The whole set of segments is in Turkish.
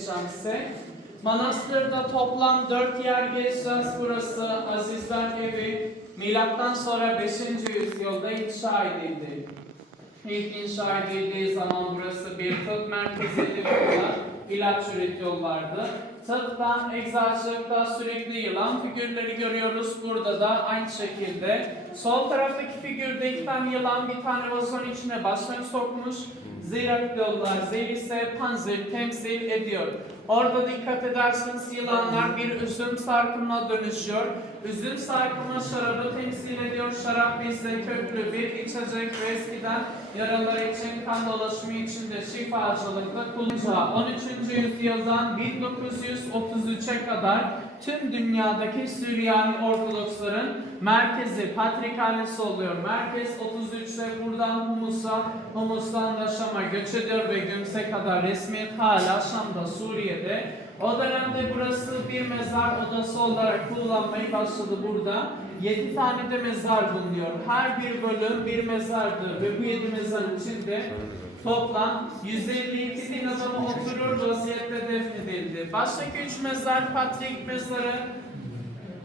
size. Manastırda toplam 4 yer gezeceğiz. Burası Azizler Evi. Milattan sonra 5. yüzyılda inşa edildi. İlk inşa edildiği zaman burası bir tıp merkeziydi burada ilaç üretiyorlardı. Tıptan, eczacılıkta sürekli yılan figürleri görüyoruz. Burada da aynı şekilde. Sol taraftaki figürde iki tane yılan bir tane vazonun içine başlarını sokmuş. Zira diyorlar. Zehir ise panzehir temsil ediyor. Orada dikkat ederseniz yılanlar bir üzüm sarkımına dönüşüyor. Üzüm sarkımı şarabı temsil ediyor. Şarap ise köklü bir içecek ve eskiden yaralar için kan dolaşımı için de şifacılıkta kullanılacağı 13. yüzyıldan 1933'e kadar tüm dünyadaki Süryani Ortodoksların merkezi Patrikhanesi oluyor. Merkez 33'te buradan Humus'a, Humus'tan da Şam'a göç ediyor ve Güms'e kadar resmiyet hala Şam'da, Suriye'de. O dönemde burası bir mezar odası olarak kullanmayı başladı burada. 7 tane de mezar bulunuyor. Her bir bölüm bir mezardı ve bu 7 mezarın içinde toplam 152 bin adamı oturur vaziyette defnedildi. Baştaki 3 mezar Patrik mezarı,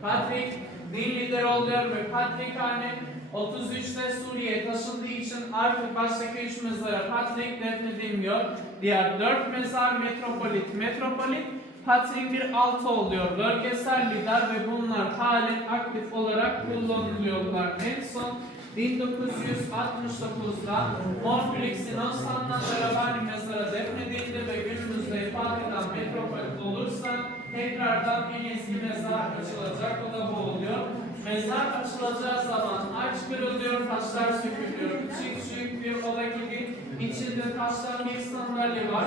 Patrik din lideri oluyor ve Patrikhane 33'te Suriye'ye taşındığı için artık baştaki 3 mezara Patrik defnedilmiyor. Diğer 4 mezar metropolit. Metropolit Patrik bir altı oluyor. Bölgesel lider ve bunlar halen aktif olarak kullanılıyorlar. En son 1969'da Morflix'in Osmanlı Şarabani mezara defnedildi ve günümüzde ifade eden metropolit olursa tekrardan en eski mezar açılacak. O da bu oluyor. Mezar açılacağı zaman aç kırılıyor, taşlar sökülüyor. Küçük küçük bir oda gibi içinde taştan bir sandalye var.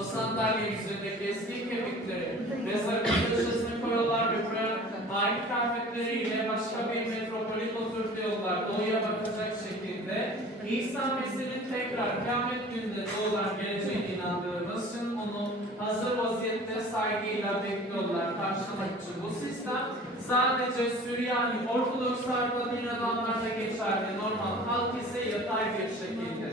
O sandalye üzerindeki eski kemikleri mezarın köşesine koyuyorlar ve buraya ait kıyafetleriyle başka bir metropolit oturtuyorlar. Doğuya bakacak şekilde. İsa Mesih'in tekrar kıyamet gününde doğular geleceğine inandığımız için onu hazır vaziyette saygıyla bekliyorlar karşılamak için. Bu sistem sadece Süryani, Ortodokslarda, din adamlarda geçerli. Normal halk ise yatay bir şekilde.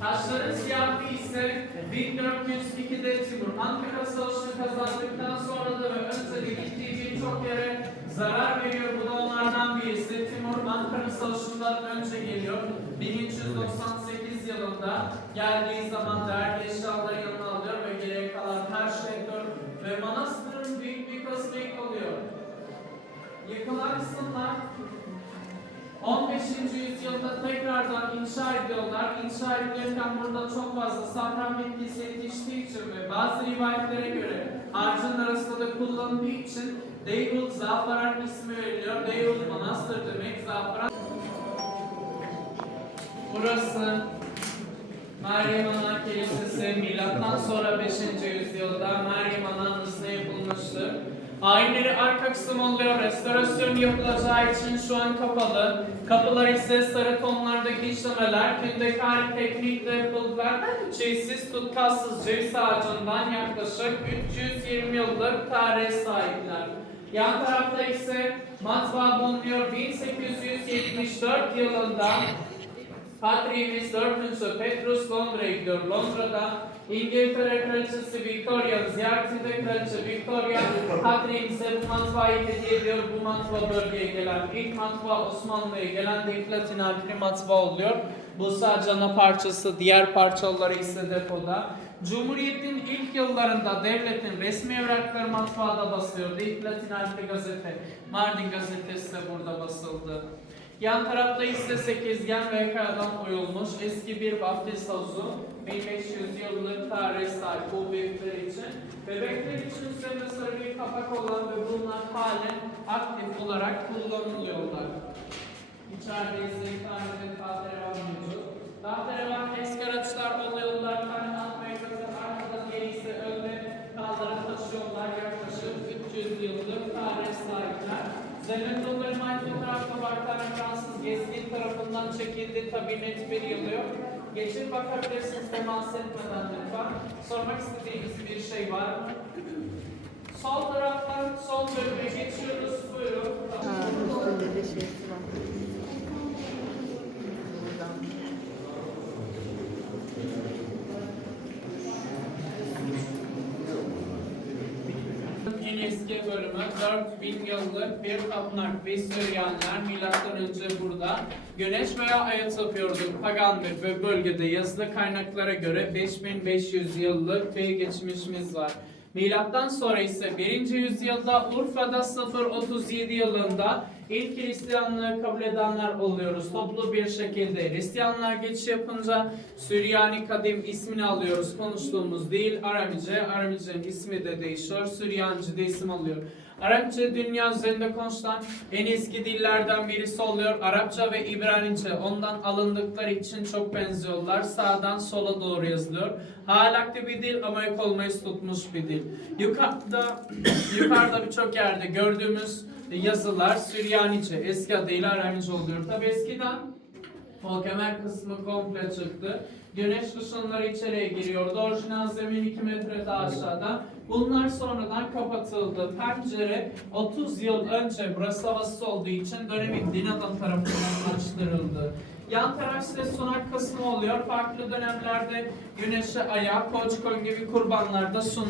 Taşların siyahlığı ise 1402'de Timur Ankara Savaşı'nı kazandıktan sonra da ve önce gittiği birçok yere zarar veriyor. Bu da onlardan birisi. Timur Ankara Savaşı'ndan önce geliyor. 1398 yılında geldiği zaman değerli eşyaları yanına alıyor ve geriye kalan her şey dört ve manastırın büyük bir kısmı yıkılıyor. Yıkılan kısımlar 15. yüzyılda tekrardan inşa ediyorlar. İnşa edilirken burada çok fazla safran bitkisi yetiştiği için ve bazı rivayetlere göre harcın arasında da kullanıldığı için Deyrul Zafaran ismi veriliyor. Deyrul Manastır demek, Zafaran. Burası Meryem Ana Kilisesi milattan sonra 5. yüzyılda Meryem Ana anısına yapılmıştır. Ayinleri arka kısım oluyor. Restorasyon yapılacağı için şu an kapalı. Kapılar ise sarı tonlardaki işlemeler kündekari teknikle yapıldılar. Çeşsiz tutkalsız ceviz ağacından yaklaşık 320 yıllık tarihe sahipler. Yan tarafta ise matbaa bulunuyor. 1874 yılında Patriğimiz 4. Petrus Londra'ya gidiyor. Londra'da İngiltere Kraliçesi Victoria ziyaretinde Kraliçe Victoria Patriğimize bu matbaayı hediye ediyor. Bu matbaa bölgeye gelen ilk matbaa Osmanlı'ya gelen de matbaa oluyor. Bu sadece ana parçası, diğer parçaları ise depoda. Cumhuriyet'in ilk yıllarında devletin resmi evrakları matbaada basılıyordu. İlk Latin harfli gazete, Mardin gazetesi de burada basıldı. Yan tarafta ise sekizgen ve kayadan oyulmuş eski bir vaftiz havuzu. 1500 yıllık tarihe sahip bu bebekler için. Bebekler için üzerinde sarı bir kapak olan ve bunlar halen aktif olarak kullanılıyorlar. İçeride ise tane de tahterevan mevcut. Tahterevan eski araçlar oluyorlar. Tane atmaya kadar arkadan geri ise önde kaldırıp taşıyorlar. Yaklaşık 300 yıllık tarihe sahipler. Zeynep Dolar'ın aynı fotoğrafta var. Tane Fransız gezgin tarafından çekildi. Tabii net bir yılı yok. Geçip bakabilirsiniz temas etmeden lütfen. Sormak istediğiniz bir şey var mı? Sol taraftan sol bölüme geçiyoruz. Buyurun. Ha. Buradan. Türkiye bölümü 4000 yıllık bir tapınak ve Süryaniler milattan önce burada güneş veya aya tapıyordu. Pagan bir bö- bölgede yazılı kaynaklara göre 5500 yıllık bir geçmişimiz var. Milattan sonra ise 1. yüzyılda Urfa'da 037 yılında ilk Hristiyanlığı kabul edenler oluyoruz. Toplu bir şekilde Hristiyanlar geçiş yapınca Süryani kadim ismini alıyoruz. Konuştuğumuz değil Aramice. Aramice'nin ismi de değişiyor. Süryanice de isim alıyor. Arapça dünya üzerinde konuşulan en eski dillerden birisi oluyor. Arapça ve İbranice ondan alındıkları için çok benziyorlar. Sağdan sola doğru yazılıyor. Halaklı bir dil ama yok tutmuş bir dil. Yukarıda, yukarıda birçok yerde gördüğümüz yazılar Süryanice, eski adıyla Aramice oluyor. Tabi eskiden o kemer kısmı komple çıktı. Güneş ışınları içeriye giriyordu. Orijinal zemin 2 metre daha aşağıda. Bunlar sonradan kapatıldı. Pencere 30 yıl önce burası havası olduğu için dönemin din adam tarafından açtırıldı. Yan taraf ise sunak kısmı oluyor. Farklı dönemlerde güneşe aya, koç koyun gibi kurbanlarda sun